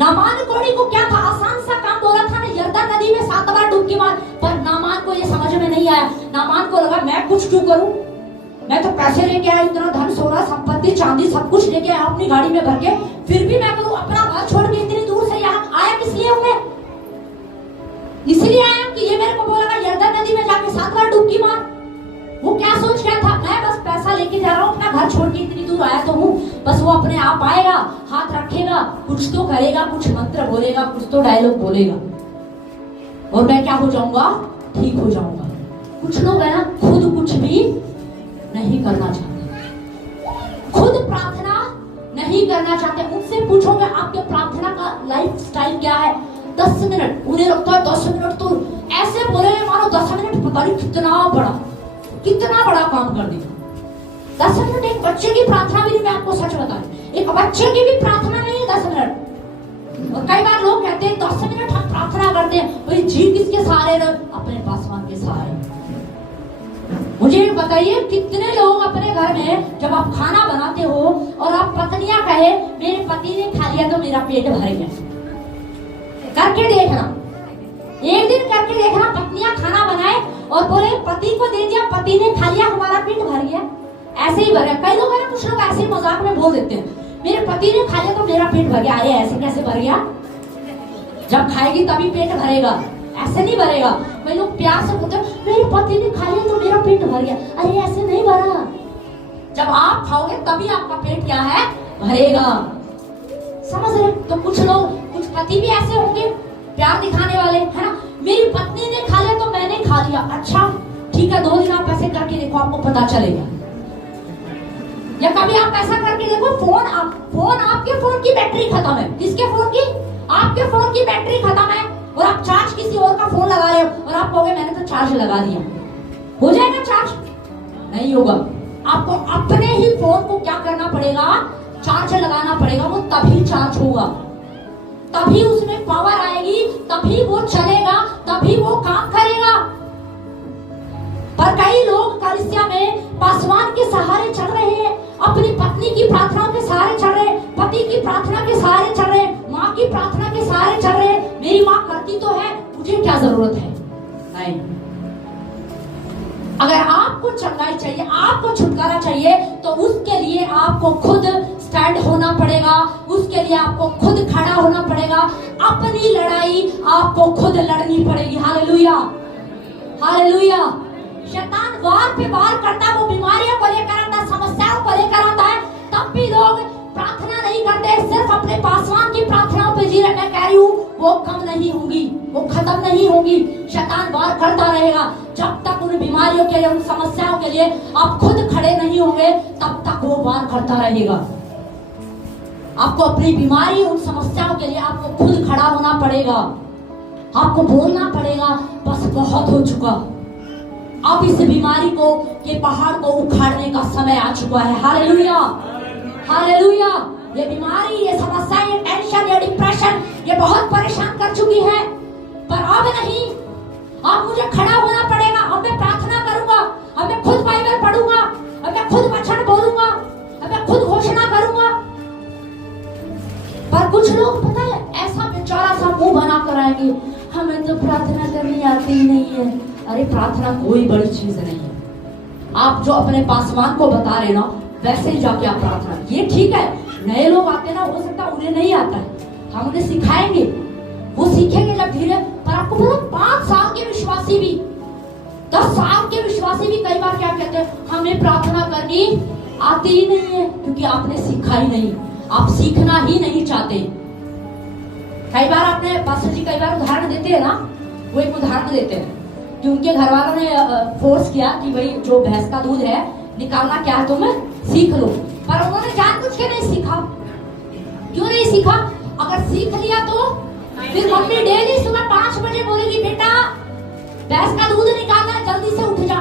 Naaman कोड़ी को क्या था, आसान सा काम बोला था ना, यरदन नदी में 7 बार डुबकी मार, पर नामान को ये समझ में नहीं आया। नामान को लगा मैं कुछ क्यों करूं, मैं तो पैसे लेके आया, इतना धन सोना संपत्ति चांदी सब कुछ लेके आया अपनी गाड़ी में भर के, फिर भी मैं करूं, अपना घर छोड़ के इतनी दूर से यहाँ आया किस लिए हूं मैं? इसलिए आया कि ये मेरे को बोला यरदन नदी में जाके 7 बार डुबकी मार। वो क्या सोच गया था, मैं बस पैसा लेके जा रहा हूँ, अपना घर छोड़ के इतनी दूर आया तो हूँ, बस वो अपने आप आएगा, हाथ रखेगा, कुछ तो करेगा, कुछ मंत्र बोलेगा, कुछ तो डायलॉग बोलेगा, और मैं क्या हो जाऊंगा, ठीक हो जाऊंगा। कुछ लोग है ना खुद कुछ भी नहीं करना चाहते, खुद प्रार्थना नहीं करना चाहते। उनसे पूछोगे आपके प्रार्थना का लाइफ स्टाइल क्या है, 10 मिनट, उन्हें लगता है 10 मिनट तो ऐसे बोले मानो 10 मिनट पता नहीं कितना बड़ा काम कर देगा। 10 मिनट एक बच्चे की प्रार्थना भी नहीं, मैं आपको सच बता रही, एक बच्चे की भी प्रार्थना नहीं है 10 मिनट। और कई बार लोग कहते हैं 10 मिनट हम प्रार्थना करते हैं, भाई जी किसके सहारे रहो, अपने पासवान के सहारे। मुझे बताइए कितने लोग अपने घर में जब आप खाना बनाते हो और आप पत्नियां कहे मेरे पति ने खा लिया तो मेरा पेट भर गया, करके देखना, एक दिन करके देखना, पत्नियां खाना बनाए और बोले पति को दे दिया, पति ने खा लिया हमारा पेट भर गया, ऐसे ही भर गया। कई लोग हैं, कुछ लोग ऐसे मजाक में बोल देते हैं मेरे पति ने खा लिया तो मेरा पेट भर गया। अरे ऐसे कैसे भर गया, जब खाएगी तभी पेट भरेगा, ऐसे नहीं भरेगा। कई लोग प्यार से बोलते हैं मेरे पति ने खा लिया तो मेरा पेट भर गया, अरे ऐसे नहीं भरा, जब आप खाओगे तभी आपका पेट क्या है, भरेगा। समझ रहे? तो कुछ लोग, कुछ पति भी ऐसे होंगे प्यार दिखाने वाले, है ना, मेरी पत्नी ने खा लिया तो मैंने खा लिया, अच्छा ठीक है 2 दिन आप ऐसे करके देखो, आपको पता चलेगा। या कभी आप ऐसा करके देखो, फोन आपके फोन की बैटरी खत्म है, किसके फोन की, आपके फोन की बैटरी खत्म है, और आप चार्ज किसी और का फोन लगा रहे हो, और आप कहोगे मैंने तो चार्ज लगा दिया, हो जाएगा चार्ज? नहीं होगा। आपको अपने ही फोन को क्या करना पड़ेगा, चार्ज लगाना पड़ेगा, वो तभी चार्ज होगा, तभी उसमें पावर आएगी, तभी वो चलेगा, तभी वो काम करेगा। पर कई लोग कलीसिया में पासवान के सहारे चल रहे हैं, अपनी पत्नी की प्रार्थना के सहारे चल रहे हैं, पति की प्रार्थना के सहारे चल रहे हैं, माँ की प्रार्थना के सहारे चल रहे हैं, मेरी माँ करती तो है, मुझे क्या जरूरत है? नहीं। अगर आपको चंगाई चाहिए, आपको छुटकारा चाहिए, तो उसके लिए आपको खुद स्टैंड होना पड़ेगा, उसके लिए आपको खुद खड़ा होना पड़ेगा, अपनी लड़ाई आपको खुद लड़नी पड़ेगी। Hallelujah, hallelujah. शैतान वार पे वार करता, वो बीमारियों को लेकर आता, समस्याओं को लेकर आता है, तब भी लोग प्रार्थना नहीं करते, सिर्फ अपने पासवान की प्रार्थनाओं पे जी रहे। मैं कह रही हूँ वो कम नहीं होंगी, वो खत्म नहीं होंगी, शैतान वार करता रहेगा। जब तक उन बीमारियों के लिए, उन समस्याओं के लिए आप खुद खड़े नहीं होंगे, तब तक वो वार करता रहेगा। आपको अपनी बीमारी, उन समस्याओं के लिए आपको खुद खड़ा होना पड़ेगा, आपको बोलना पड़ेगा बस बहुत हो चुका, अब इस बीमारी को, ये पहाड़ को उखाड़ने का समय आ चुका है। Hallelujah, hallelujah. ये बीमारी, ये समस्या, ये टेंशन, ये डिप्रेशन, ये बहुत परेशान कर चुकी है, पर अब नहीं, अब मुझे खड़ा होना पड़ेगा, अब मैं प्रार्थना करूंगा, अब मैं खुद बाइबल पढ़ूंगा, अब मैं खुद वचन बोलूंगा, अब मैं खुद घोषणा करूंगा। पर कुछ लोग पता है ऐसा बेचारा सा मुंह बना कर आएंगे, हमें तो प्रार्थना करनी आती ही नहीं है। अरे प्रार्थना कोई बड़ी चीज नहीं है, आप जो अपने पासवान को बता रहे ना वैसे ही जाके आप प्रार्थना, ये ठीक है। नए लोग आते ना, हो सकता है उन्हें नहीं आता है, हम उन्हें सिखाएंगे, वो सीखेंगे जब धीरे। पर आपको पता 5 साल के विश्वासी भी, 10 साल के विश्वासी भी कई बार क्या कहते हैं, हमें प्रार्थना करनी आती ही नहीं है, क्योंकि आपने सीखा ही नहीं, आप सीखना ही नहीं चाहते। कई बार आपने पास्टर जी कई बार उदाहरण देते हैं ना, वो एक उदाहरण देते हैं कि उनके घर वालों ने फोर्स किया कि भाई जो भैंस का दूध है निकालना क्या है, तुम सीख लो, पर उन्होंने जानबूझ के नहीं सीखा। क्यों नहीं सीखा? अगर सीख लिया तो फिर मम्मी डेली सुबह 5 बजे बोलेगी बेटा भैंस का दूध निकालना है, जल्दी से उठ जा,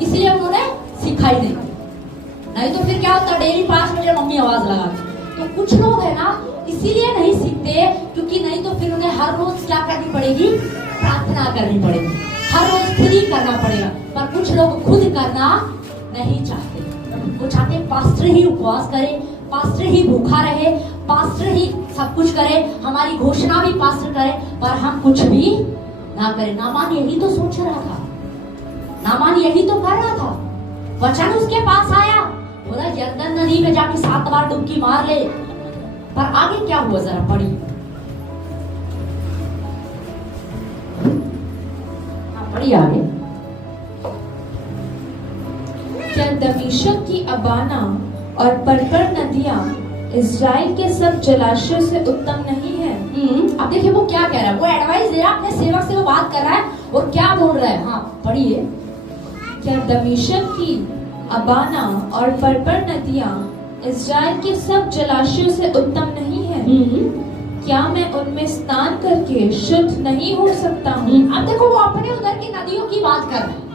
इसलिए उन्होंने सीखा ही नहीं तो फिर क्या होता, डेली 5 बजे मम्मी आवाज लगाती। तो कुछ लोग है ना इसीलिए नहीं सीखते, क्योंकि नहीं तो फिर उन्हें हर रोज क्या करनी पड़ेगी, प्रार्थना करनी पड़ेगी, हर रोज खुद ही करना पड़ेगा। पर कुछ लोग खुद करना नहीं चाहते, वो चाहते पास्टर ही उपवास करे, पास्टर ही भूखा रहे, पास्टर ही सब कुछ करे, हमारी घोषणा भी पास्टर करे, पर हम कुछ भी ना करें। नामान यही तो सोच रहा था, नामान यही तो कर रहा था। वचन उसके पास आया, बोला यरदन नदी में जाके 7 बार डुबकी मार ले। पर आगे क्या हुआ जरा पढ़िए। पढ़िए आगे। क्या दमिश्क की अबाना और पर्पर नदियां इस्राएल के सब जलाशयों से उत्तम नहीं है? अब देखिए वो क्या कह रहा है, वो एडवाइस दे रहा है अपने सेवक से, वो बात कर रहा है और क्या बोल रहा है। हाँ पढ़िए। क्या दमिश्क की अबाना और पर्पर नदियां इस्राएल के सब जलाशयों से उत्तम नहीं है? क्या मैं उनमें स्नान करके शुद्ध नहीं हो सकता हूँ? अब देखो वो अपने उधर की नदियों की बात कर रहा है,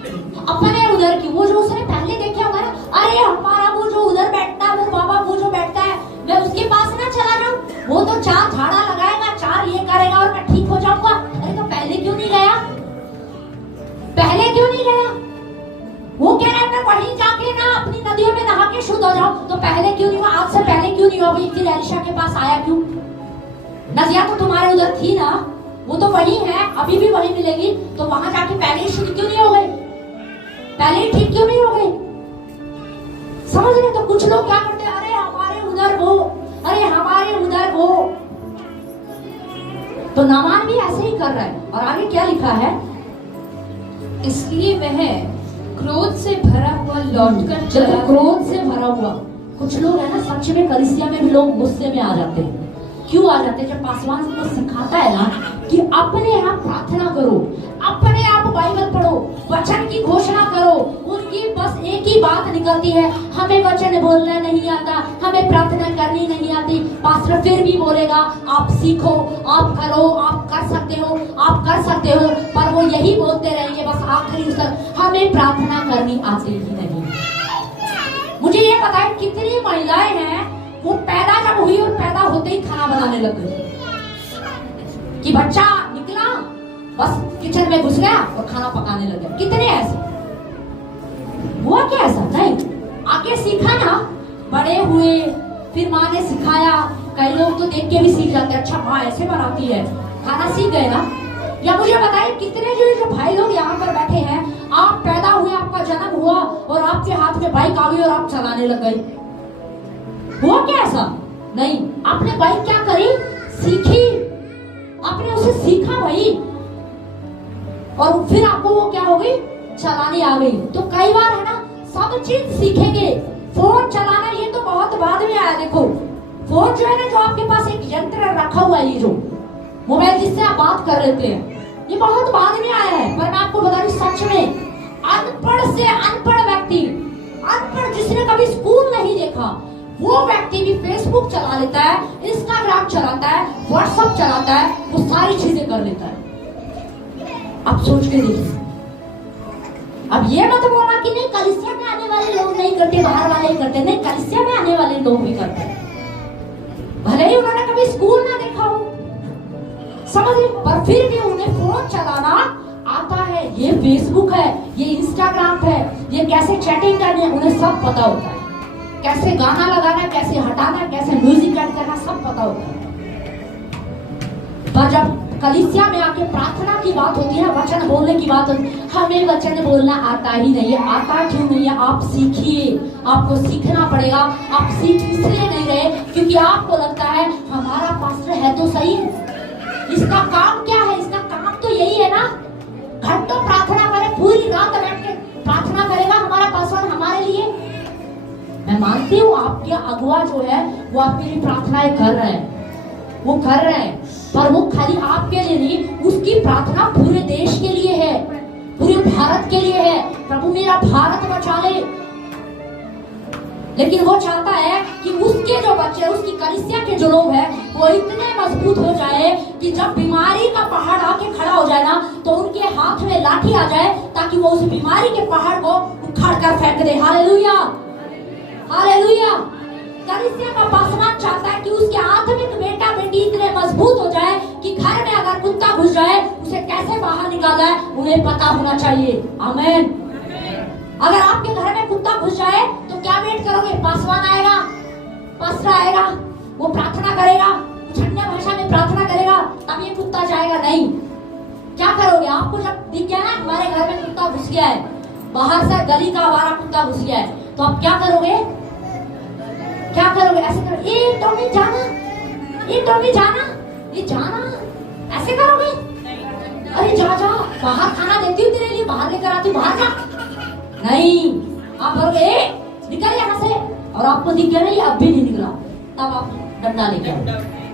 अपने उधर की। वो जो उसने पहले देखे होगा ना, अरे हमारा वो जो उधर बैठता है, वो बाबा वो जो बैठता है, मैं उसके पास ना चला जाऊं, वो तो 4 झाड़ा लगाएगा, 4 ये करेगा और मैं ठीक हो जाऊंगा। अरे तो पहले क्यों नहीं गया, पहले क्यों नहीं गया? वो कह रहा है मैं वहीं जाके ना अपनी नदियों में नहा के शुद्ध हो जाऊं, तो पहले क्यों नहीं हुआ? आज से पहले क्यों नहीं हुआ? वो फिर एलिशा के पास आया क्यों? नदियां तो तुम्हारे उधर थी ना, वो तो वही है, अभी भी वही मिलेगी, तो वहां जाके पहले ही शुद्ध क्यों नहीं हो गए? पहले ही ठीक क्यों नहीं हो गए? समझ रहे? तो कुछ लोग क्या करते हैं, अरे हमारे उधर वो, अरे हमारे उधर वो। तो नामान भी ऐसे ही कर रहा है। और आगे क्या लिखा है? इसलिए वह क्रोध से भरा हुआ लौटकर चला। क्रोध से भरा हुआ, कुछ लोग है ना, सच में कलीसिया में भी लोग गुस्से में आ जाते हैं। क्यों आ जाते हैं? जब पासवान को सिखाता है ना कि अपने आप प्रार्थना करो, अपने आप बाइबल पढ़ो, वचन की घोषणा करो, उनकी बस एक ही बात निकलती है, हमें वचन बोलना नहीं आता, हमें प्रार्थना करनी नहीं आती। पास्टर फिर भी बोलेगा आप सीखो, आप करो, आप कर सकते हो, आप कर सकते हो, पर वो यही बोलते रहेंगे बस आखिरी उत्तर, हमें प्रार्थना करनी आती ही नहीं। मुझे ये बताए कितनी महिलाएं हैं वो पैदा जब हुई और पैदा होते ही खाना बनाने लग गई, कि बच्चा निकला बस किचन में घुस गया और खाना पकाने लग गया। कितने ऐसे हुआ? क्या ऐसा नहीं, आगे सीखा ना, बड़े हुए, फिर माँ ने सिखाया। कई लोग तो देख के भी सीख जाते हैं, अच्छा माँ ऐसे बनाती है, खाना सीख गए ना। या मुझे बताइए कितने जो भाई लोग यहाँ पर बैठे हैं, आप पैदा हुए, आपका जन्म हुआ और आपके हाथ में बाइक आ गई और आप चलाने लग गए। हुआ क्या ऐसा? नहीं, आपने बाइक क्या करी? सीखी, आपने उसे सीखा भाई, और फिर आपको वो क्या हो गई? चलाने आ गई। तो कई बार है ना, सब चीज सीखेंगे। फोन चलाना ये तो बहुत बाद में आया। देखो फोन जो है ना, जो आपके पास एक यंत्र रखा हुआ है, ये जो मोबाइल जिससे आप बात कर लेते हैं, ये बहुत बाद में आया है। पर मैं आपको बता रही, सच में अनपढ़ से अनपढ़ व्यक्ति, अनपढ़ जिसने कभी स्कूल नहीं देखा, वो व्यक्ति भी फेसबुक चला लेता है, इंस्टाग्राम चलाता है, व्हाट्सएप चलाता है, वो सारी चीजें कर लेता है। आप सोच के देखिए। अब ये मत बोलना कि नहीं कलीसिया में आने वाले लोग नहीं करते, बाहर वाले ही करते। नहीं, कलीसिया में आने वाले लोग भी करते हैं, भले ही उन्होंने कभी स्कूल ना देखा हो, समझ रहे, पर फिर भी उन्हें फोन चलाना आता है। ये फेसबुक है, ये इंस्टाग्राम है, ये कैसे चैटिंग करनी है, उन्हें सब पता होता है। कैसे गाना लगाना, कैसे हटाना, कैसे म्यूजिक ऐड करना, सब पता होता है। पर जब कलीसिया में आके प्रार्थना की बात होती है, वचन बोलने की बात होती है, हमें वचन बोलना आता ही नहीं है। आता क्यों नहीं है? आप सीखिए, आपको सीखना पड़ेगा। आप सीख इसलिए नहीं रहे क्योंकि आपको लगता है हमारा पास्टर है तो सही, इसका काम क्या है? इसका काम तो यही है ना, घंटों प्रार्थना करे, पूरी रात बैठ के प्रार्थना करेगा हमारा पास्टर हमारे लिए। मैं मानती हूँ आपके अगुआ जो है वो आपके लिए प्रार्थनाएं कर रहे हैं, वो कर रहे हैं, पर वो खाली आपके लिए नहीं, उसकी प्रार्थना पूरे देश के लिए है, पूरे भारत के लिए है। प्रभु मेरा भारत बचा ले। लेकिन वो चाहता है कि उसके जो बच्चे, उसकी कलीसिया के जो लोग हैं, वो इतने मजबूत हो जाए कि जब बीमारी का पहाड़ आके खड़ा हो जाए ना, तो उनके हाथ में लाठी आ जाए, ताकि वो उस बीमारी के पहाड़ को उखाड़ कर फेंक दे। Hallelujah, hallelujah. कलीसिया का पासवान चाहता है कि उसके आत्मिक बेटा बेटी इतने मजबूत हो जाए कि घर में अगर कुत्ता घुस जाए, उसे कैसे बाहर निकाला है उन्हें पता होना चाहिए। आमीन। अगर आपके घर में कुत्ता घुस जाए तो क्या वेट करोगे? पासवान आएगा, पास्टर आएगा, वो प्रार्थना करेगा, कुछ अन्य भाषा में प्रार्थना करेगा, तब ये कुत्ता जाएगा नहीं। क्या करोगे? आपको जब दिख गया ना हमारे घर में कुत्ता घुस गया है, बाहर से गली का आवारा कुत्ता घुस गया है, तो आप क्या करोगे? क्या करोगे? ऐसे करोगे, ए टॉमी जाना, ए टॉमी जाना, ये जाना, ऐसे करोगे? अरे जा जा, बाहर खाना देती हूँ तेरे लिए, बाहर लेकर आती हूँ, बाहर जा। नहीं, आप करोगे निकल यहाँ से, और आपको दिख गया ना ये अब भी नहीं निकला, तब आप डंडा लेके आओगे,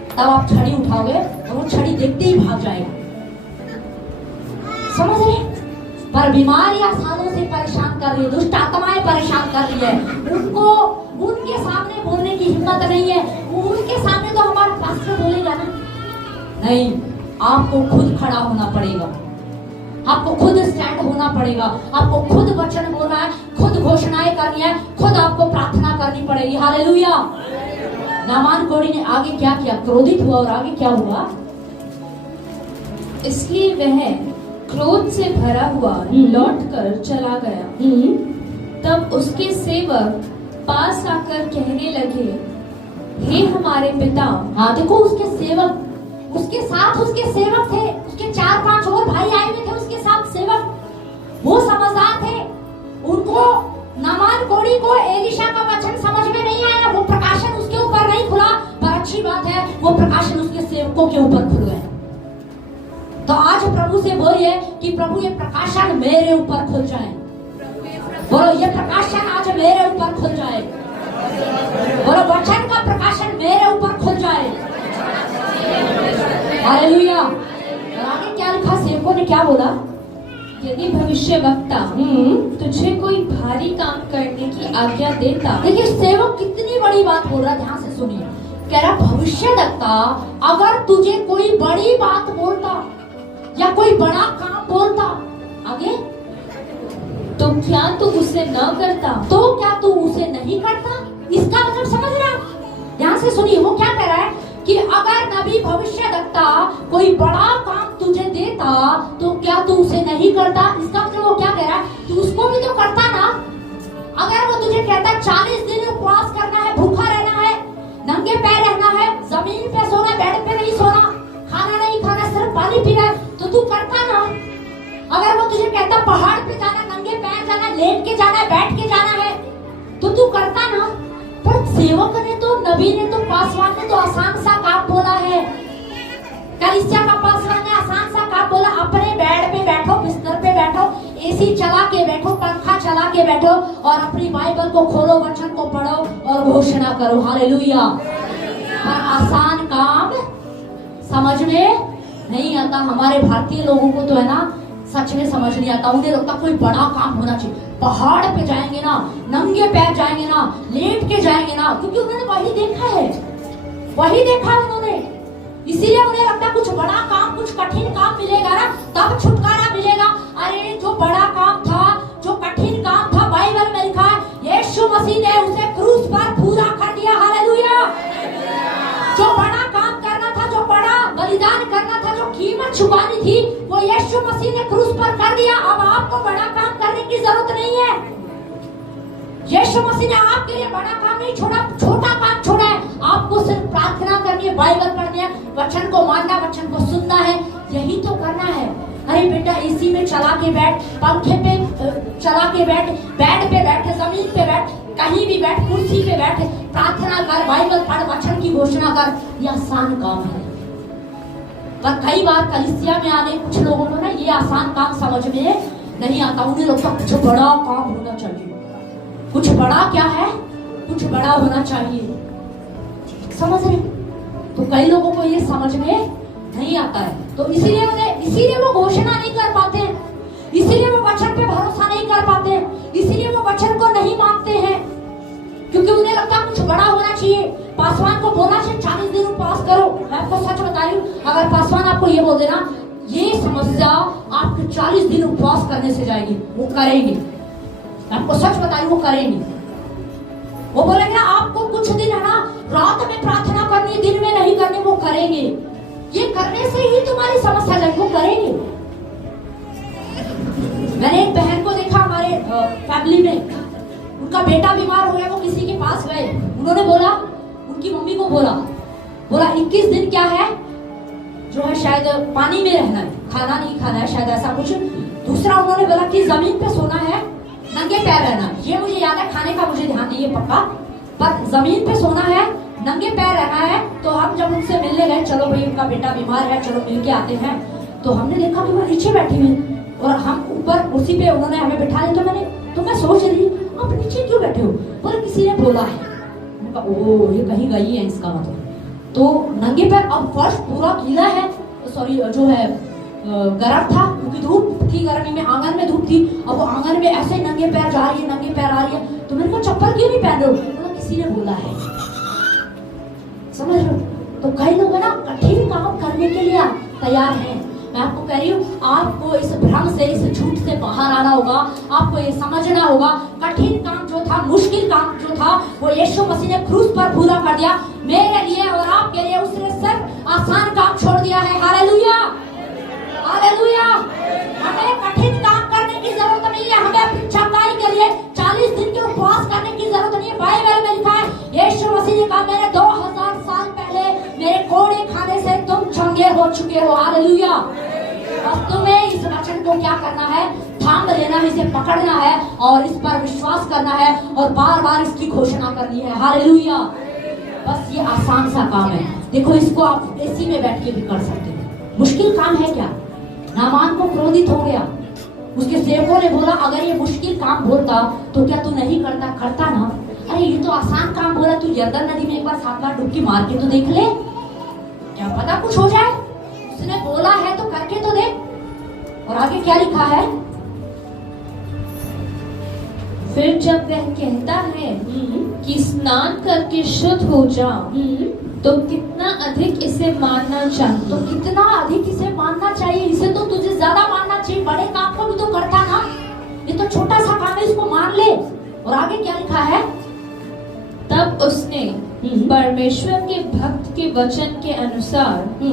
तब आप छड़ी उठाओगे और वो छड़ी देखते ही भाग जाएगा। समझ रहे? पर बीमारियां सालों से परेशान कर रही है, दुष्ट आत्माएं परेशान कर रही है, उनको उनके सामने बोलने की हिम्मत नहीं है। उनके सामने तो हमारा पास्टर बोलेगा ना, नहीं, आपको खुद खड़ा होना पड़ेगा, आपको खुद स्टैंड होना पड़ेगा, आपको खुद वचन बोलना है, खुद घोषणाएं करनी है, खुद आपको प्रार्थना करनी पड़ेगी। हालेलुया। नामान कोढ़ी ने आगे क्या किया? क्रोधित हुआ, और आगे क्या हुआ? इसलिए वह क्रोध से भरा हुआ लौटकर चला गया। तब उसके सेवक पास आकर कहने लगे, हे हमारे पिता। हाँ देखो, उसके सेवक, उसके साथ उसके सेवक थे, उसके 4-5 और भाई आए हुए थे उसके साथ सेवक, वो समझदार थे। उनको नामान कोढ़ी को एलिशा का वचन समझ में नहीं आया, वो प्रकाशन उसके ऊपर नहीं खुला, पर अच्छी बात है वो प्रकाशन उसके सेवकों के ऊपर खुल गया। तो आज प्रभु से बोलिए कि प्रभु ये प्रकाशन मेरे ऊपर खुल जाए। बोलो ये प्रकाशन आज मेरे ऊपर खुल जाए। बोलो वचन का प्रकाशन मेरे ऊपर खुल जाए। हालेलुया। और आगे क्या लिखा? सेवकों ने क्या बोला? यदि भविष्य वक्ता तुझे कोई भारी काम करने की आज्ञा देता। देखिए सेवक कितनी बड़ी बात बोल रहा है, ध्यान से सुनिए। कह रहा भविष्य वक्ता अगर तुझे कोई बड़ी बात बोलता या कोई बड़ा काम बोलता, आगे तो क्या तू उसे न करता? तो क्या तू उसे नहीं करता? इसका मतलब समझ रहे हैं? ध्यान से सुनिए, वो क्या कह रहा है कि अगर नबी भविष्यवक्ता कोई बड़ा काम तुझे देता तो क्या तू उसे नहीं करता? इसका मतलब वो क्या कह रहा है, तू उसको भी तो करता ना। अगर वो तुझे कहता 40 दिन उपवास करना है, भूखा रहना है, नंगे पैर रहना है, जमीन पे सोना, बेड पे नहीं सोना, खाना नहीं खाना, सिर्फ पानी पीना है, तो तू करता ना। अगर वो तुझे कहता पहाड़ पे जाना, नंगे पैर जाना, लेट के जाना है, बैठ के जाना है, तो तू करता ना। पर सेवक ने तो, नबी ने तो, पासवान ने तो आसान सा काम बोला है। कलीसिया का पासवान ने आसान सा काम बोला, अपने बेड पे बैठो, बिस्तर पे बैठो, एसी चला के बैठो, पंखा चला के बैठो और अपनी बाइबल को खोलो, वचन को पढ़ो और घोषणा करो। हालेलुया। पर आसान काम समझ में नहीं आता। हमारे भारतीय लोगों को तो है ना, सच में समझ नहीं आता। उन्हें लगता कोई बड़ा काम होना चाहिए, पहाड़ पे जाएंगे ना, नंगे पैर जाएंगे ना, लेट के जाएंगे ना, क्योंकि उन्होंने वही देखा है, वही देखा उन्होंने। इसीलिए उन्हें लगता कुछ बड़ा काम, कुछ कठिन काम मिलेगा ना, तब छुटकारा मिलेगा। अरे जो बड़ा काम था, जो कठिन काम था, बाइबल में लिखा है यीशु मसीह ने उसे क्रूस पर पूरा कर दिया। हालेलुया। जो बड़ा काम करना था, जो बड़ा बलिदान करना था, जो कीमत चुकानी थी, वो यीशु मसीह ने क्रूस पर कर दिया। अब आपको बड़ा काम करने की जरूरत नहीं है। यीशु मसीह ने आपके लिए बड़ा काम नहीं छोड़ा, छोटा काम छोड़ा है। आपको सिर्फ प्रार्थना करनी है, बाइबल पढ़नी है, वचन को मानना, वचन को सुनना है, यही तो करना है। अरे बेटा एसी में चला के बैठ, पंखे पे चला के बैठ, बेड पे बैठ, जमीन पे बैठ, कहीं भी बैठ, कुर्सी पे बैठ, प्रार्थना कर, बाइबल पढ़, वचन की घोषणा कर, यह आसान काम है। पर कई बार कलीसिया में आने कुछ लोगों को ना ये आसान काम समझ में नहीं आता। उन्हें लगता कुछ बड़ा काम होना चाहिए। कुछ बड़ा क्या है? कुछ बड़ा होना चाहिए। समझ रहे? तो कई लोगों को ये समझ में नहीं आता है, तो इसीलिए वो घोषणा नहीं कर पाते, इसीलिए वो वचन पे भरोसा नहीं कर पाते, इसीलिए वो वचन को नहीं मानते हैं, क्योंकि उन्हें लगता कुछ बड़ा होना चाहिए। पासवान को बोला 40 दिन उपवास करो। मैं आपको सच बता रही हूँ, अगर पासवान आपको ये बोल देना ये समस्या आपके 40 दिन उपवास करने से जाएगी, वो करेंगे। मैं आपको सच बता रही हूँ, वो करेंगे। वो बोलेंगे आपको कुछ दिन है ना रात में प्रार्थना करनी, दिन में नहीं करनी, वो करेंगे। ये करने से ही तुम्हारी समस्या जाएगी, वो करेंगे। मैंने एक बहन को देखा हमारे फैमिली में, उनका बेटा बीमार हो गया, वो किसी के पास गए, उन्होंने बोला, उनकी मम्मी को बोला 21 दिन क्या है, जो है शायद पानी में रहना है, खाना नहीं खाना है, शायद ऐसा कुछ। दूसरा उन्होंने बोला कि जमीन पे सोना है, नंगे पैर रहना। ये मुझे याद है, खाने का मुझे ध्यान नहीं है पक्का, पर जमीन पे सोना है, नंगे पैर रहना है। तो हम जब उनसे मिलने गए, चलो भाई उनका बेटा बीमार है, चलो मिल के आते हैं, तो हमने देखा कि वो नीचे बैठी हुई और हम ऊपर कुर्सी पे उन्होंने हमें बिठा दिया। तो मैं सोच रही, आप नीचे क्यों बैठे हो? बोले किसी ने बोला है। ओ ये कहीं गई है इसका मतलब। तो नंगे पैर, अब फर्श पूरा गीला है, सॉरी जो है गर्म था क्योंकि धूप थी, गर्मी में आंगन में धूप थी। अब वो आंगन में ऐसे नंगे पैर जा रही है, नंगे पैर आ रही है। तो मैंने कहा चप्पल क्यों नहीं पहन रहे हो? बोला किसी ने बोला है। समझ रहे हो? तो कई लोग है ना कठिन काम करने के लिए तैयार हैं। मैं आपको कह रही हूँ, आपको इस भ्रम से, इस झूठ से बाहर आना होगा। आपको ये समझना होगा, कठिन काम जो था, मुश्किल काम जो था, वो यीशु मसीह ने क्रूस पर पूरा कर दिया मेरे लिए और आपके लिए। उसने सिर्फ आसान काम छोड़ दिया है। Hallelujah, hallelujah. हमें कठिन काम करने की जरूरत नहीं है। हमें अपनी चंगाई के लिए 40 दिन के उपवास करने की जरूरत नहीं है। बाइबल में लिखा है, यीशु मसीह ने कहा, मैंने 2000 साल पहले मेरे कोड़े खाने से तुम चंगे हो चुके हो। हालेलुया। अब तुम्हें इस वचन को क्या करना है? थाम लेना है, इसे पकड़ना है और इस पर विश्वास करना है और बार बार इसकी घोषणा करनी है। हालेलुया। बस ये आसान सा काम है। देखो, इसको आप एसी में बैठ के भी कर सकते हो। मुश्किल काम है क्या? नामान को क्रोधित हो गया, उसके सेवकों ने बोला, अगर ये मुश्किल काम बोलता तो क्या तू नहीं करता? करता ना। अरे ये तो आसान काम बोला, तू यरदन नदी में एक बार 7 बार डुबकी मार के तो देख ले, क्या पता कुछ हो जाए। उसने बोला है तो करके तो देख। और आगे क्या लिखा है? फिर जब वह कहता है कि स्नान करके शुद्ध हो जाओ, तो कितना अधिक इसे मानना चाहिए। तो कितना अधिक इसे मानना चाहिए। इसे तो तुझे ज्यादा मानना चाहिए। बड़े काम को भी तो करता ना, ये तो छोटा सा काम है, इसको मान ले। और आगे क्या लिखा है? तब उसने परमेश्वर के भक्त के वचन के अनुसार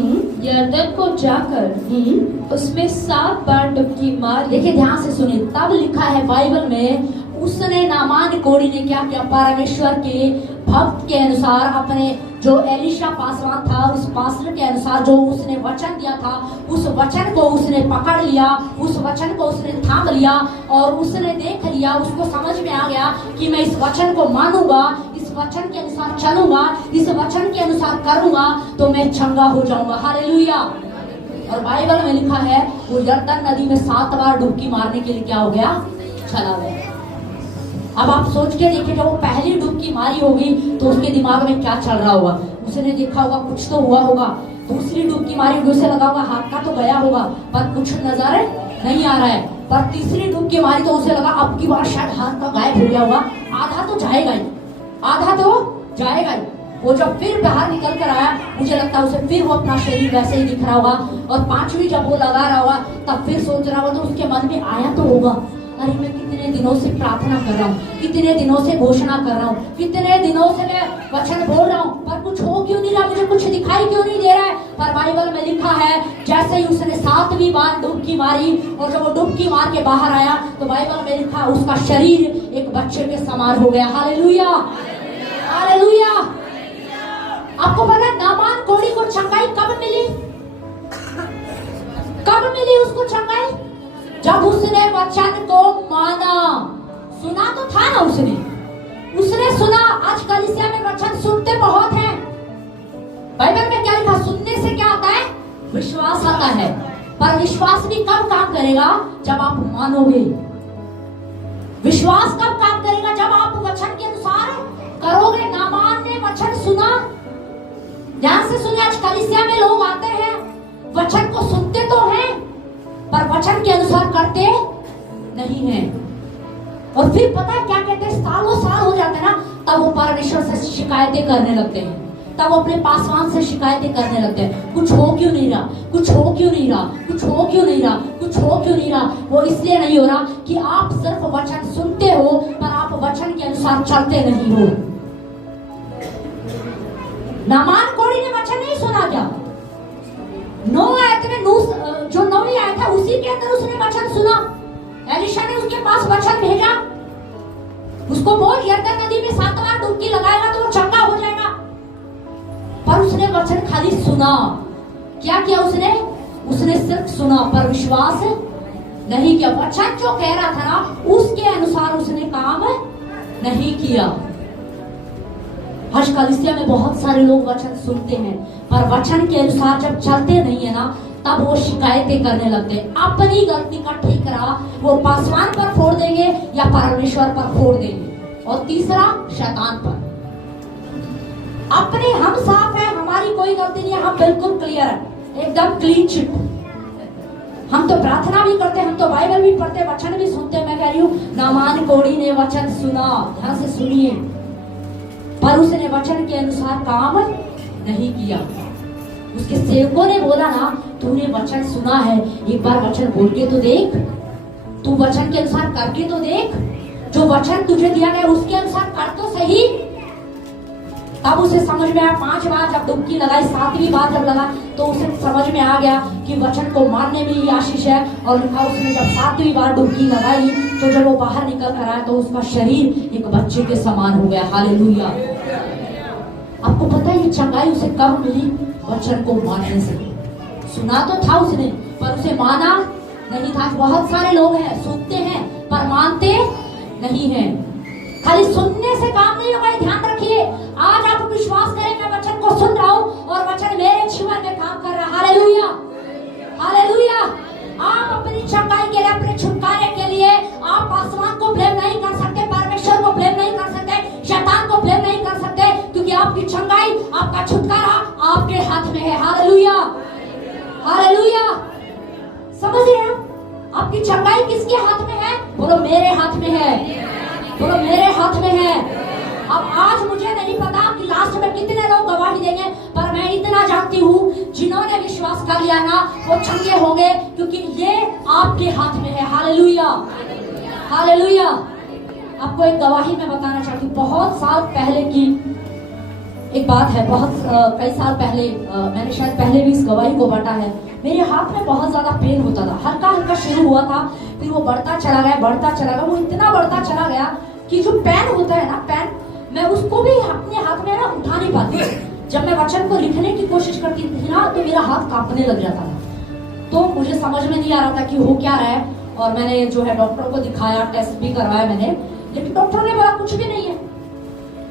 यरदन को जाकर उसमें 7 बार डुबकी मार। देखिए ध्यान से सुनिए, तब लिखा है बाइबल में, उसने नामान कोढ़ी ने क्या किया? परमेश्वर के भक्त के अनुसार, अपने जो एलिशा पासवान था, उस पासर के अनुसार जो उसने वचन दिया था, उस वचन को उसने पकड़ लिया, उस वचन को उसने थाम लिया और उसने देख लिया, उसको समझ में आ गया कि मैं इस वचन को मानूंगा, इस वचन के अनुसार चलूंगा, इस वचन के अनुसार करूंगा तो मैं चंगा हो जाऊंगा। हालेलुया। और बाइबल में लिखा है, वो यरदन नदी में 7 बार डुबकी मारने के लिए क्या हो गया? चला गया। अब आप सोच के देखिए, जब वो पहली डुबकी मारी होगी तो उसके दिमाग में क्या चल रहा होगा? उसने देखा होगा कुछ तो हुआ होगा। दूसरी डुबकी मारी होगी, उसे लगा होगा हाथ का तो गया होगा पर कुछ नजर नहीं आ रहा है। पर तीसरी डुबकी मारी तो उसे लगा अब की बार शायद हाथ का गायब हो गया होगा, आधा तो जाएगा ही, आधा तो जाएगा ही। वो जब फिर बाहर निकल कर आया, मुझे लगता है उसे फिर वो अपना शरीर वैसे ही दिख रहा होगा। और 5वीं जब वो लगा रहा होगा तब फिर सोच रहा होगा, तो उसके मन में आया तो होगा, अरे मैं कितने दिनों से प्रार्थना कर रहा हूँ, कितने दिनों से घोषणा कर रहा हूँ, कितने दिनों से मैं वचन बोल रहा हूँ, पर कुछ हो क्यों नहीं रहा, मुझे कुछ दिखाई क्यों नहीं दे रहा है। पर बाइबल में लिखा है, जैसे ही उसने 7वीं बार डुबकी मारी और जब वो डुबकी मार के बाहर आया तो बाइबल में लिखा उसका शरीर एक बच्चे के समान हो गया। Hallelujah, hallelujah. आपको पता है नामान कोढ़ी को चंगाई कब मिली? कब मिली उसको चंगाई? जब उसने वचन को माना। सुना तो था ना उसने सुना। आज कलीसिया में वचन सुनते बहुत हैं। बाइबल में क्या लिखा? सुनने से क्या आता है? विश्वास आता है। पर विश्वास भी कब काम करेगा? जब आप मानोगे। विश्वास कब काम करेगा? जब आप वचन के अनुसार करोगे। नामान ने वचन सुना। ध्यान से सुनिए, आज कलीसिया में लोग आते हैं, वचन को सुनते तो हैं पर वचन के अनुसार करते नहीं हैं। और फिर पता है क्या कहते हैं? सालों साल हो जाते हैं ना, तब वो परमेश्वर से शिकायतें करने लगते हैं, तब वो अपने पासवान से शिकायतें करने लगते हैं। कुछ हो क्यों नहीं रहा, कुछ हो क्यों नहीं रहा, कुछ हो क्यों नहीं रहा, कुछ हो क्यों नहीं रहा। वो इसलिए नहीं हो रहा कि आप सिर्फ वचन सुनते हो पर आप वचन के अनुसार चलते नहीं हो। नामान कोढ़ी ने वचन नहीं सुना क्या? 9 आयत में जो 9वीं आयत है उसी के अंदर उसने वचन सुना। एलिशा ने उसके पास वचन भेजा, उसको बोल यरदन नदी में 7 बार डुबकी लगाएगा तो वो चंगा हो जाएगा। पर उसने वचन खाली सुना। क्या किया उसने? उसने सिर्फ सुना पर विश्वास नहीं किया। वचन जो कह रहा था ना उसके अनुसार उसने काम नहीं किया। आज कलीसिया में बहुत सारे लोग वचन सुनते हैं पर वचन के अनुसार जब चलते नहीं है ना तब वो शिकायतें करने लगते हैं। अपनी गलती का ठिकरा वो पासवान पर फोड़ देंगे या परमेश्वर पर फोड़ देंगे। और तीसरा शैतान पर। अपने हम साफ है, हमारी कोई गलती नहीं है, हम बिल्कुल क्लियर है, एकदम क्लीन चिट। हम तो प्रार्थना भी करते हैं, हम तो बाइबल भी पढ़ते हैं, वचन भी सुनते हैं। मैं कह रही हूँ नामान कोड़ी ने वचन सुना, ध्यान से सुनिए, पर उसने वचन के अनुसार काम नहीं किया। उसके सेवकों ने बोला ना तूने वचन सुना है, एक बार वचन बोल के तो देख, तू वचन के अनुसार करके तो देख, जो वचन तुझे दिया गया उसके अनुसार कर तो सही। तब उसे समझ में आया। 5 बार जब डुबकी लगाई, 7वीं बार जब लगा तो उसे समझ में आ गया कि वचन को मानने में ही आशीष है। और लिखा उसने जब 7वीं बार डुबकी लगाई तो जब वो बाहर निकल कर आया तो उसका शरीर एक बच्चे के समान हो गया। हालेलुया। आपको पता है ये चंगाई उसे कब मिली? वचन को मानने से। सुना तो था उसने पर उसे माना नहीं था। बहुत सारे लोग हैं सुनते हैं पर मानते नहीं हैं। खाली सुनने से काम नहीं होगा, ध्यान रखिए। आज आप विश्वास करें मैं वचन को सुन रहा हूँ और वचन मेरे जीवन में काम कर रहा है। Hallelujah, hallelujah. आप अपनी चंगाई के लिए, अपने छुटकारे के लिए आप आसमान को ब्लेम नहीं कर सकते, परमेश्वर को ब्लेम नहीं कर सकते, शैतान को ब्लेम नहीं कर सकते, क्योंकि आपकी चंगाई, आपका छुटकारा आपके हाथ में है। Hallelujah, hallelujah. समझ रहे हैं? आपकी चंगाई किसके हाथ में है? बोलो मेरे हाथ में है, बोलो मेरे हाथ में है। अब आज मुझे नहीं पता कि लास्ट में कितने लोग गवाही देंगे, पर मैं इतना जानती हूँ जिन्होंने विश्वास कर लिया ना वो चंगे होंगे, क्योंकि ये आपके हाथ में है। Hallelujah, hallelujah. आपको एक गवाही मैं बताना चाहती हूँ। बहुत साल पहले की एक बात है, कई साल पहले, मैंने शायद पहले भी इस गवाही को बांटा है। मेरे हाथ में बहुत ज्यादा पेन होता था, हल्का हल्का शुरू हुआ था, फिर वो बढ़ता चला गया, बढ़ता चला गया। वो इतना बढ़ता चला गया कि जो पेन होता है ना, पेन, मैं उसको भी अपने हाथ में ना उठा नहीं पाती। जब मैं वचन को लिखने की कोशिश करती थी ना तो मेरा हाथ कांपने लग जाता था। तो मुझे समझ में नहीं आ रहा था कि हो क्या रहा है। और मैंने जो है डॉक्टर को दिखाया, टेस्ट भी करवाया मैंने, लेकिन डॉक्टर ने बोला कुछ भी नहीं है।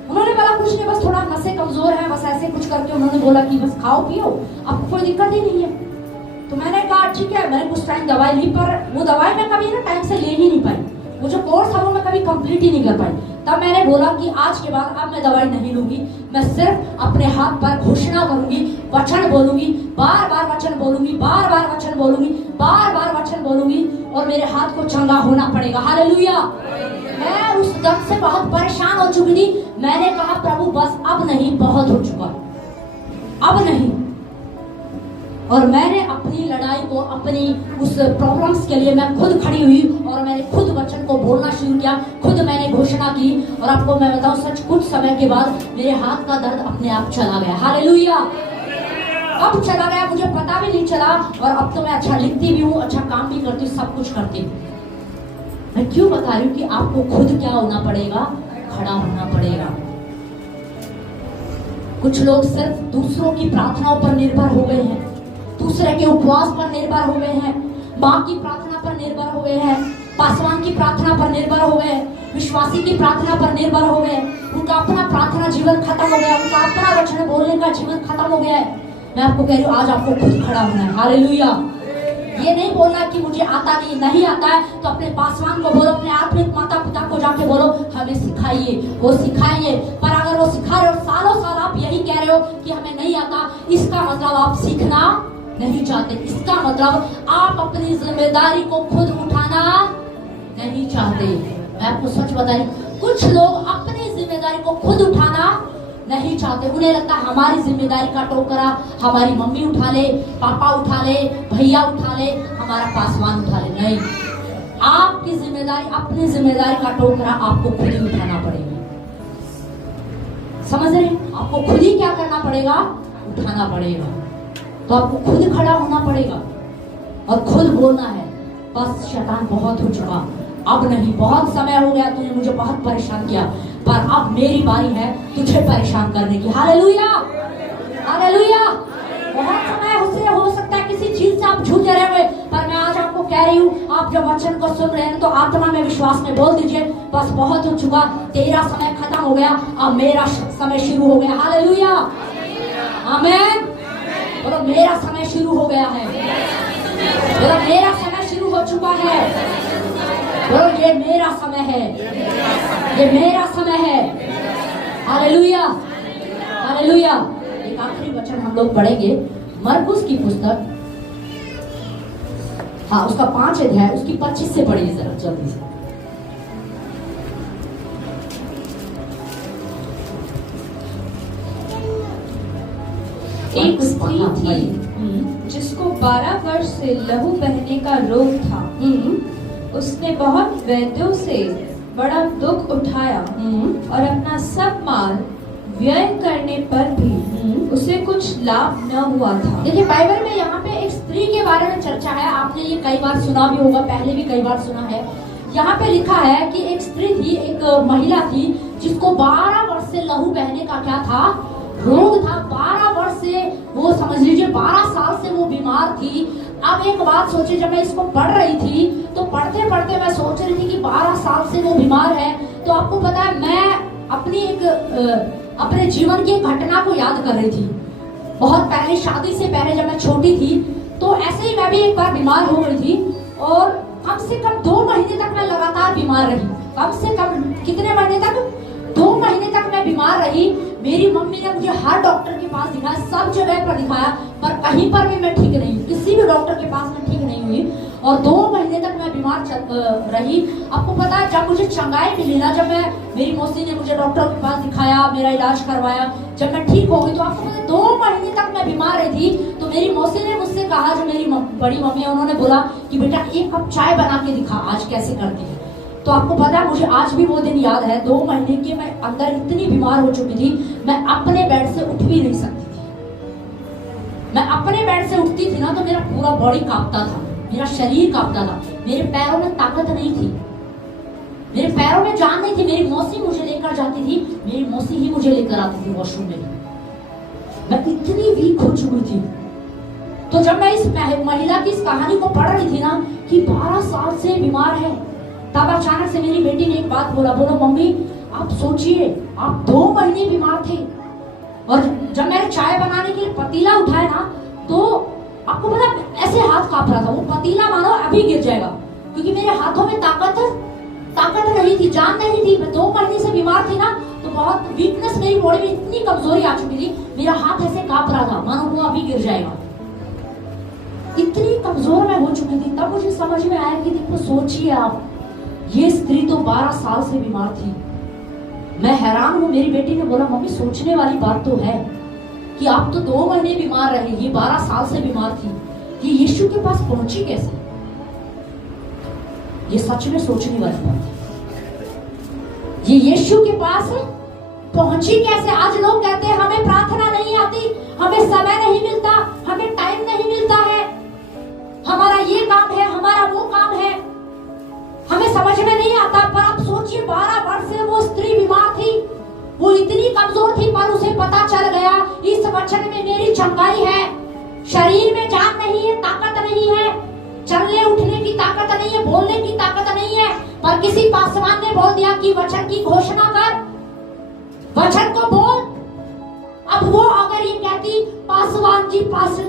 उन्होंने बोला कुछ नहीं, बस थोड़ा नसें कमजोर है, बस ऐसे कुछ करके उन्होंने बोला कि बस खाओ पियो, आपको कोई दिक्कत ही नहीं है। तो मैंने कहा ठीक है। मैंने कुछ टाइम दवाई ली, पर वो दवाई मैं कभी ना टाइम से ले ही नहीं पाई। वो जो कोर्स था वो मैं कभी कंप्लीट ही नहीं कर पाई। तब मैंने बोला कि आज के बाद अब मैं दवाई नहीं लूंगी, मैं सिर्फ अपने हाथ पर घोषणा करूंगी, वचन बोलूंगी, बार बार वचन बोलूंगी, बार बार वचन बोलूंगी, बार बार वचन बोलूंगी, और मेरे हाथ को चंगा होना पड़ेगा। हालेलुया। मैं उस दर्द से बहुत परेशान हो चुकी थी। मैंने कहा प्रभु बस अब नहीं, बहुत हो चुका, अब नहीं। और मैंने अपनी लड़ाई को, अपनी उस प्रॉब्लम्स के लिए मैं खुद खड़ी हुई और मैंने खुद वचन को बोलना शुरू किया, खुद मैंने घोषणा की। और आपको मैं बताऊं सच, कुछ समय के बाद मेरे हाथ का दर्द अपने आप चला गया। हालेलुया। अब चला गया, मुझे पता भी नहीं चला। और अब तो मैं अच्छा लिखती भी हूँ, अच्छा काम भी करती हूँ, सब कुछ करती हूँ। मैं क्यों बता रही हूँ कि आपको खुद क्या होना पड़ेगा? खड़ा होना पड़ेगा। कुछ लोग सिर्फ दूसरों की प्रार्थनाओं पर निर्भर हो गए हैं, दूसरे के उपवास पर निर्भर हो गए हैं, माँ की प्रार्थना पर निर्भर हो गए हैं, पासवान की प्रार्थना पर निर्भर हो गए, विश्वासी की प्रार्थना पर निर्भर हो गए। उनका अपना प्रार्थना जीवन खत्म हो गया, उनका अपना वचन बोलने का जीवन खत्म हो गया है। मैं आपको कह रही हूँ आज आपको खुद खड़ा होना है। हालेलुया। ये नहीं बोलना कि मुझे आता नहीं आता है तो अपने पासवान को बोलो, अपने आत्मिक माता पिता को जाके बोलो हमें सिखाइए, वो सिखाएंगे। पर अगर वो सिखा रहे हो, सालों साल आप यही कह रहे हो कि हमें नहीं आता, इसका मतलब आप सीखना नहीं चाहते। इसका मतलब आप अपनी जिम्मेदारी को खुद उठाना नहीं चाहते। मैं आपको सच बता रही, कुछ लोग अपनी जिम्मेदारी को खुद उठाना नहीं चाहते। उन्हें लगता है हमारी जिम्मेदारी का टोकरा हमारी मम्मी उठा ले, पापा उठा ले, भैया उठा ले, हमारा पासवान उठा ले। नहीं, आपकी जिम्मेदारी, अपनी जिम्मेदारी का टोकरा आपको खुद ही उठाना पड़ेगा। समझ रहे? आपको खुद ही क्या करना पड़ेगा? उठाना पड़ेगा। तो आपको खुद खड़ा होना पड़ेगा और खुद बोलना है बस शैतान बहुत हो चुका, अब नहीं, बहुत समय हो गया, तूने मुझे बहुत परेशान किया, पर अब मेरी बारी है तुझे परेशान करने की। Hallelujah, hallelujah. बहुत समय उससे हो सकता है किसी चीज से आप जूझ रहे हुए, पर मैं आज आपको कह रही हूँ, आप जब वचन को सुन रहे हैं तो आत्मा में विश्वास में बोल दीजिए, बस बहुत हो चुका, तेरा समय खत्म हो गया, अब मेरा समय शुरू हो गया। हालेलुया, आमीन। बोलो मेरा समय शुरू हो गया है, बोलो मेरा समय शुरू हो चुका है, बोलो ये मेरा समय है, ये मेरा समय है। Hallelujah, hallelujah. एक आखिरी वचन हम लोग पढ़ेंगे, मरकुस की पुस्तक, हाँ उसका 5 अध्याय, उसकी 25 से पढ़िए जरा जल्दी से। एक स्त्री थी जिसको 12 वर्ष से लहू बहने का रोग था। उसने बहुत वैद्यों से बड़ा दुख उठाया और अपना सब माल व्यय करने पर भी उसे कुछ लाभ न हुआ था। देखिए बाइबल में यहाँ पे एक स्त्री के बारे में चर्चा है, आपने ये कई बार सुना भी होगा, पहले भी कई बार सुना है। यहाँ पे लिखा है कि एक स्त्री थी, एक महिला थी जिसको 12 वर्ष से लहू बहने का क्या था, रोग था। 12 वर्ष से, वो समझ लीजिए 12 साल से वो बीमार थी। अब एक बात सोचिए, जब मैं इसको पढ़ रही थी तो पढ़ते पढ़ते मैं सोच रही थी कि 12 साल से वो बीमार है। तो आपको पता है, मैं अपने जीवन की एक घटना को याद कर रही थी। बहुत पहले, शादी से पहले जब मैं छोटी थी, तो ऐसे ही मैं भी एक बार बीमार हो गई थी और कम से कम 2 महीने तक मैं लगातार बीमार रही। कम से कम कितने महीने तक? 2 महीने तक मैं बीमार रही। मेरी मम्मी ने मुझे हर डॉक्टर के पास दिखाया, सब जगह पर दिखाया, पर कहीं पर भी मैं ठीक नहीं, किसी भी डॉक्टर के पास मैं ठीक नहीं हुई और 2 महीने तक मैं बीमार रही। आपको पता है, जब मुझे चंगाई मिली ना, जब मेरी मौसी ने मुझे डॉक्टर के पास दिखाया, मेरा इलाज करवाया, जब मैं ठीक हो गई, तो आपको पता है 2 महीने तक मैं बीमार रही थी। तो मेरी मौसी ने मुझसे कहा, जो मेरी बड़ी मम्मी है, उन्होंने बोला कि बेटा 1 कप चाय बना के दिखा, आज कैसे करती है। तो आपको पता है, मुझे आज भी वो दिन याद है। 2 महीने की मैं अंदर इतनी बीमार हो चुकी थी, मैं अपने बेड से उठ भी नहीं सकती थी। मैं अपने बेड से उठती थी ना तो मेरा पूरा बॉडी कांपता था, मेरा शरीर कांपता था, मेरे पैरों में ताकत नहीं थी, मेरे पैरों में जान नहीं थी। मेरी मौसी मुझे लेकर जाती थी, मेरी मौसी ही मुझे लेकर आती थी वॉशरूम में। मैं इतनी वीक हो चुकी थी। तो जब मैं इस महिला की इस कहानी को पढ़ रही थी ना कि 12 साल से बीमार है, तब अचानक से मेरी बेटी ने एक बात बोला, बोलो मम्मी आप सोचिए, आप 2 महीने बीमार थे और जब मैंने चाय बनाने के लिए पतीला उठाया ना, तो आपको पता ऐसे हाथ कांप रहा था, वो पतीला मानो अभी गिर जाएगा, क्योंकि मेरे हाथों में ताकत नहीं थी, जान नहीं थी। मैं 2 महीने से बीमार थी ना, तो बहुत वीकनेस, मेरी बॉडी में इतनी कमजोरी आ चुकी थी, मेरा हाथ ऐसे कांप रहा था मानो वो अभी गिर जाएगा, इतनी कमजोर मैं हो चुकी थी। तब मुझे समझ में आया कि देखो सोचिए आप, ये स्त्री तो 12 साल से बीमार थी। मैं हैरान हूँ। मेरी बेटी ने बोला मम्मी सोचने वाली बात तो है कि आप तो 2 महीने बीमार रहे, ये 12 साल से बीमार थी, ये यीशु के पास पहुंची कैसे? ये सच में सोचने वाली बात है। ये यीशु के पास पहुंची कैसे? आज लोग कहते हैं हमें प्रार्थना नहीं आती, हमें समय नहीं मिलता, हमें टाइम नहीं मिलता है, हमारा ये काम है, हमारा वो काम है, हमें समझ में नहीं आता। पर आप सोचिए 12 वर्ष से वो स्त्री बीमार थी, वो इतनी कमजोर थी, पर उसे पता चल गया इस वचन में मेरी चंगाई है। शरीर में जान नहीं है, ताकत नहीं है, चलने उठने की ताकत नहीं है, बोलने की ताकत नहीं है, पर किसी पासवान ने बोल दिया कि वचन की घोषणा कर, वचन को बोल। अब वो अगर ये कहती पासवान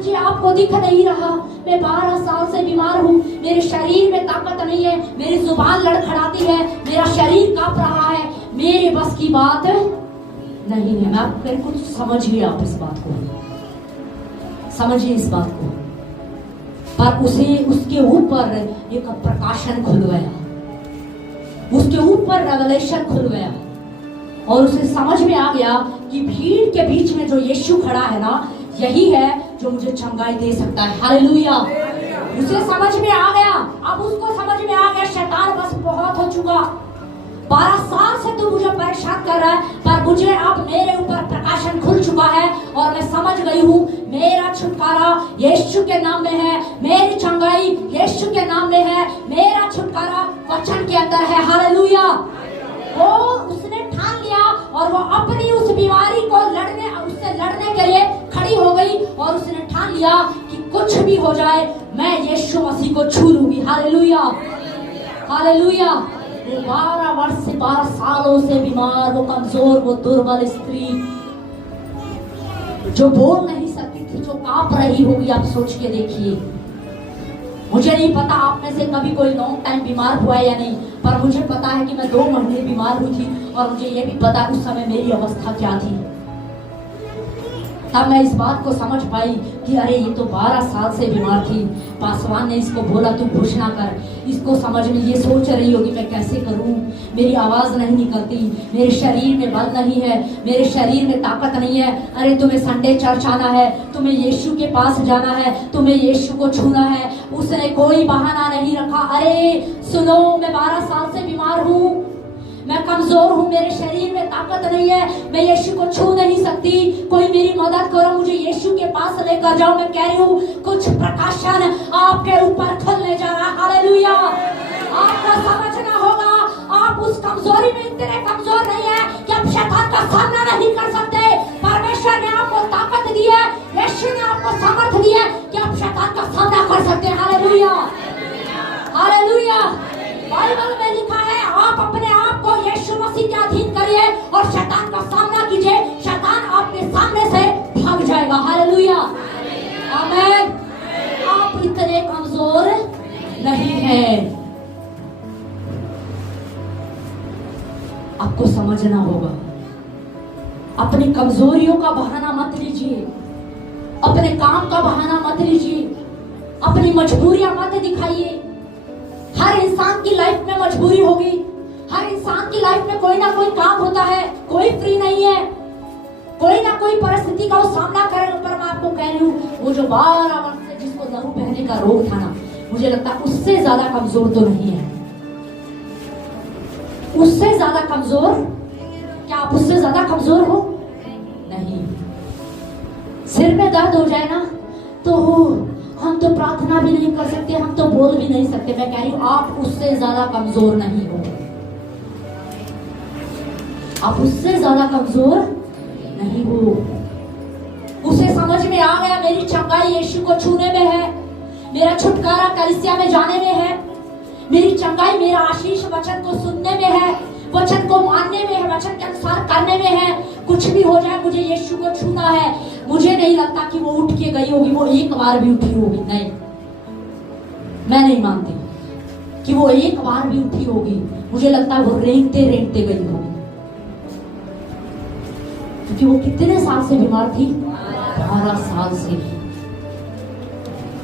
जी आपको दिख नहीं रहा, मैं 12 साल से बीमार हूँ, मेरे शरीर में ताकत नहीं है, मेरी जुबान लड़खड़ाती है, मेरा शरीर कांप रहा है, मेरे बस की बात नहीं है। मैं आपको कुछ समझिए, आप इस बात को समझिए, इस बात को। पर उसे उसके ऊपर एक प्रकाशन खुल गया, उसके ऊपर रेवलेशन खुल गया और उसे समझ में आ गया कि भीड़ के बीच में जो यीशु खड़ा है ना, यही है जो मुझे चंगाई दे सकता है। हालेलुया। उसे समझ में आ गया, अब उसको समझ में आ गया शैतान बस बहुत हो चुका, 12 साल से तू मुझे परेशान कर रहा है, पर मुझे अब मेरे ऊपर प्रकाशन खुल चुका है और मैं समझ गई हूँ मेरा छुटकारा यीशु के नाम में है, मेरी चंगाई यीशु के नाम में है, मेरा छुटकारा वचन के अंदर है। हालेलुया। वो उसने ठान लिया और वो अपनी उस बीमारी को उससे लड़ने के लिए खड़ी लिया कि कुछ भी हो जाए मैं यीशु मसीह को छू लूंगी। Hallelujah, hallelujah. वो 12 वर्ष से 12 सालों से बीमार, वो कमजोर, वो दुर्बल स्त्री जो बोल नहीं सकती थी, जो कांप रही होगी, आप सोच के देखिए। मुझे नहीं पता आप में से कभी कोई लॉन्ग टाइम बीमार हुआ है या नहीं, पर मुझे पता है कि मैं 2 महीने बीमार हुई थी और मुझे ये भी पता उस समय मेरी अवस्था क्या थी। तब मैं इस बात को समझ पाई कि अरे ये तो 12 साल से बीमार थी। पासवान ने इसको बोला तू घोषणा कर। इसको समझ में ये सोच रही होगी मैं कैसे करूं, मेरी आवाज नहीं निकलती, मेरे शरीर में बल नहीं है, मेरे शरीर में ताकत नहीं है। अरे तुम्हें संडे चर्च आना है, तुम्हें यीशु के पास जाना है, तुम्हें यीशु को छूना है। उसने कोई बहाना नहीं रखा। अरे सुनो, मैं 12 साल से बीमार हूँ, मैं कमजोर हूँ, मेरे शरीर में ताकत नहीं है, मैं यीशु को छू नहीं सकती, कोई मेरी मदद करो, मुझे यीशु के पास लेकर जाओ। मैं कह रही हूँ कुछ प्रकाशन आपके ऊपर खुलने जा रहा। हालेलुया। आपको समझना होगा आप उस कमजोरी में इतने कमजोर नहीं है कि आप शैतान का सामना नहीं कर सकते। परमेश्वर ने आपको ताकत दी है, यीशु ने आपको सामर्थ दी है कि आप शैतान का सामना कर सकते हैं। Hallelujah, hallelujah. बाइबल में लिखा है आप अपने आप को यीशु मसीह के अधीन करिए और शैतान का सामना कीजिए, शैतान आपके सामने से भाग जाएगा। हालेलुया, आमीन। आप इतने कमजोर नहीं हैं। आपको समझना होगा, अपनी कमजोरियों का बहाना मत लीजिए, अपने काम का बहाना मत लीजिए, अपनी मजबूरियां मत दिखाइए। हर इंसान की लाइफ में मजबूरी होगी, हर इंसान की लाइफ में कोई ना कोई काम होता है, कोई फ्री नहीं है, कोई ना कोई परिस्थिति का वो सामना करेगा। पर मैं आपको कह रही हूँ वो जो 12 वर्ष से जिसको लहू बहने का रोग था ना, मुझे लगता है उससे ज्यादा कमजोर तो नहीं है। उससे ज्यादा कमजोर, क्या आप उससे ज्यादा कमजोर हो? नहीं। सिर में दर्द हो जाए ना तो हम तो प्रार्थना भी नहीं कर सकते, हम तो बोल भी नहीं सकते। मैं कह रही हूं आप उससे ज्यादा कमजोर नहीं हो, आप उससे ज्यादा कमजोर नहीं हो। उसे समझ में आ गया मेरी चंगाई यीशु को छूने में है, मेरा छुटकारा कलीसिया में जाने में है, मेरी चंगाई मेरा आशीष वचन को सुनने में है, वचन को मानने में है, वचन के अनुसार करने में है। कुछ भी हो जाए मुझे यीशु को छूना है। मुझे नहीं लगता कि वो उठ के गई होगी, वो एक बार भी उठी होगी, नहीं, मैं नहीं मानती कि वो एक बार भी उठी होगी। मुझे लगता है वो रेंगते रेंगते गई होगी, क्योंकि वो कितने साल से बीमार थी? 12 साल से।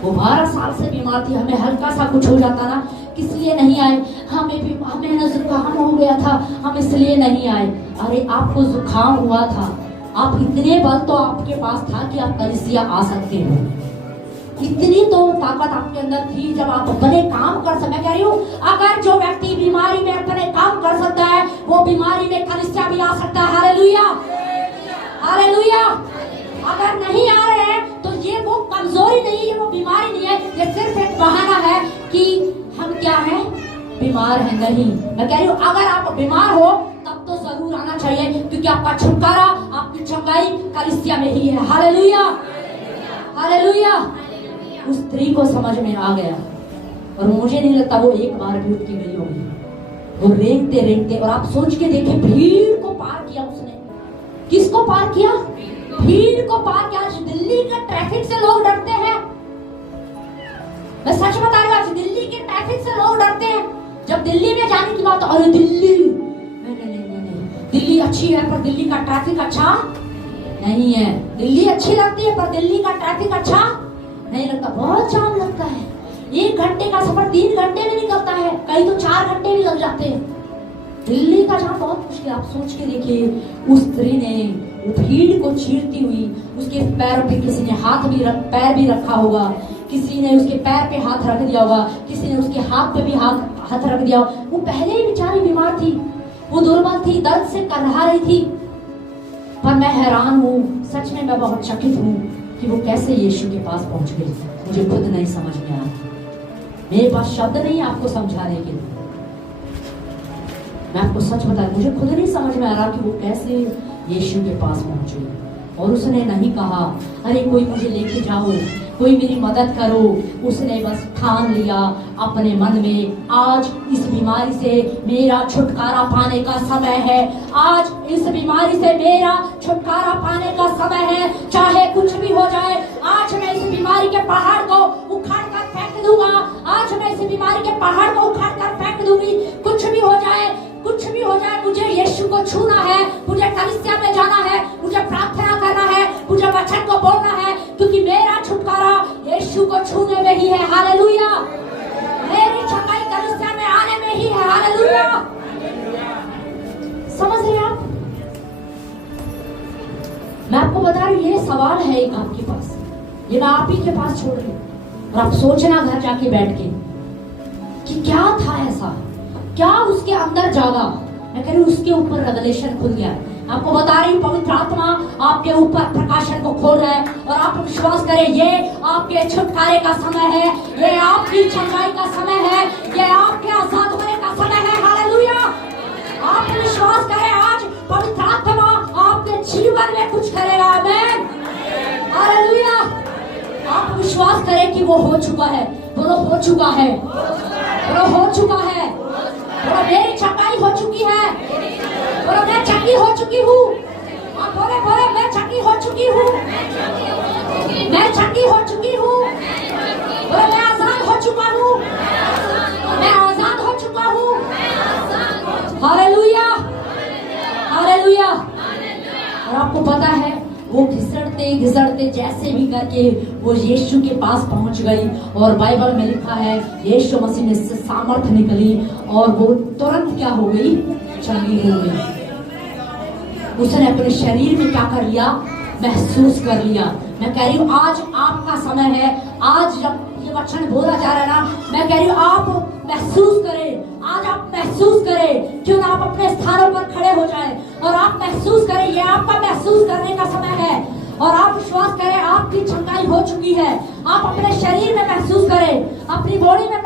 वो 12 साल से बीमार थी। हमें हल्का सा कुछ हो जाता ना, किस लिए नहीं आए, हमें जुकाम हो गया था, हम इसलिए नहीं आए। अरे आपको जुकाम हुआ था, आप इतने बल तो आपके पास था कि आप कलीसिया आ सकते हो, इतनी तो ताकत आपके अंदर थी जब आप अपने काम कर सकते। मैं कह रही हूँ अगर जो व्यक्ति बीमारी में अपने काम कर सकता है वो बीमारी में कलीसिया भी आ सकता है। Hallelujah, hallelujah. अगर नहीं आ रहे हैं तो ये वो कमजोरी नहीं है, वो बीमारी नहीं है, ये सिर्फ एक बहाना है कि हम क्या हैं, बीमार हैं। नहीं, मैं कह रही हूँ अगर आप बीमार हो तब तो जरूर आना चाहिए, क्योंकि आपका छुटकारा, आपकी चंगाई कलीसिया में ही है। Hallelujah, hallelujah. उस स्त्री को समझ में आ गया और मुझे नहीं लगता वो एक बार भी उठ के गई होगी। वो रेंगते रेंगते, और आप सोच के देखें भीड़ को पार किया उसने। किसको पार किया? भीड़ को पार किया। आज दिल्ली के ट्रैफिक से लोग डरते हैं, मैं सच बता रही हूँ, आज दिल्ली के ट्रैफिक से लोग डरते हैं। जब दिल्ली में जाने की बात, अरे दिल्ली नहीं, दिल्ली अच्छी है पर दिल्ली का ट्रैफिक अच्छा नहीं है। दिल्ली अच्छी लगती है पर दिल्ली का ट्रैफिक अच्छा नहीं लगता, बहुत जाम लगता है। 1 घंटे का सफर 3 घंटे में निकलता है, कहीं तो 4 घंटे भी लग जाते हैं। दिल्ली का जाम बहुत मुश्किल। आप सोच के देखिए, उस स्त्री ने भीड़ को चीरती हुई, उसके पैरों पे किसी ने पैर भी रखा होगा, किसी ने उसके पैर पे हाथ रख दिया होगा, किसी ने उसके हाथ पे भी हाथ रख दिया होगा। वो पहले ही बेचारी बीमार थी, वो दुर्बल थी, दर्द से करहा रही थी। पर मैं हैरान हूँ, सच में मैं बहुत चकित हूँ कि वो कैसे यीशु के पास पहुंच गई। मुझे खुद नहीं समझ में आया, मेरे पास शब्द नहीं आपको समझाने के। मैं आपको सच बता, मुझे खुद नहीं समझ में आ रहा कि वो कैसे यीशु के पास पहुंच गई। और उसने नहीं कहा अरे कोई मुझे लेके जाओ, कोई मेरी मदद करो। उसने बस ठान लिया अपने मन में, आज इस बीमारी से मेरा छुटकारा पाने का समय है, आज इस बीमारी से मेरा छुटकारा पाने का समय है। चाहे कुछ भी हो जाए, आज मैं इस बीमारी के पहाड़ को उखाड़ कर फेंक दूंगा, आज मैं इस बीमारी के पहाड़ को उखाड़ कर फेंक दूंगी। कुछ भी हो जाए, कुछ भी हो जाए, मुझे यीशु को छूना है, मुझे कलीसिया में जाना है, मुझे प्रार्थना करना है, मुझे वचन को बोलना है, क्योंकि मेरा छुटकारा यीशु को छूने में ही है। हालेलुया। मेरी छकाई कलीसिया में आने में ही है। हालेलुया। समझ रहे हैं आप? मैं आपको बता रही हूँ, ये सवाल है एक आपके पास, ये मैं आप ही के पास छोड़ रही हूँ, और आप सोचना घर जाके बैठ के कि क्या था ऐसा, क्या उसके अंदर जागा। मैं कह रही हूँ उसके ऊपर रेवलेशन खुल गया। आपको बता रही हूँ पवित्र आत्मा आपके ऊपर प्रकाशन को खोल रहा है, और आप विश्वास करें ये आपके छुटकारे का समय है, ये आपकी चंगाई का समय है, ये आपके आजाद होने का समय है। हालेलुया। आप विश्वास करें, आज पवित्र आत्मा आपके जीवन में कुछ करेगा। आमीन। हालेलुया। आप विश्वास करें कि वो हो चुका है, बोलो हो चुका है, बोलो हो चुका है, बोलो मेरी छकाई हो चुकी है, बोलो मैं चंगी हो चुकी हूँ, बोले बोले मैं चंगी हो चुकी हूँ, मैं चंगी हो चुकी हूँ, बोले मैं आजाद हो चुका हूँ, मैं आजाद हो चुका हूँ। हालेलुया। हालेलुया। और आपको पता है वो घिसड़ते घिसड़ते जैसे भी करके वो यीशु के पास पहुंच गई, और बाइबल में लिखा है यीशु मसीह में से सामर्थ निकली और वो तुरंत क्या हो गई, चंगी हो गई। उसने अपने शरीर में क्या कर लिया, महसूस कर लिया। मैं कह रही हूँ आज आपका समय है, आज जब ये वचन बोला जा रहा है ना, मैं कह रही हूँ आप महसूस करें, आज आप महसूस करें, क्यों ना आप अपने स्थानों पर खड़े हो जाएं और आप महसूस करें, ये आपका महसूस करने का समय है। और आप विश्वास करें आपकी छंगाई हो चुकी है, आप अपने शरीर में महसूस करें, अपनी बॉडी में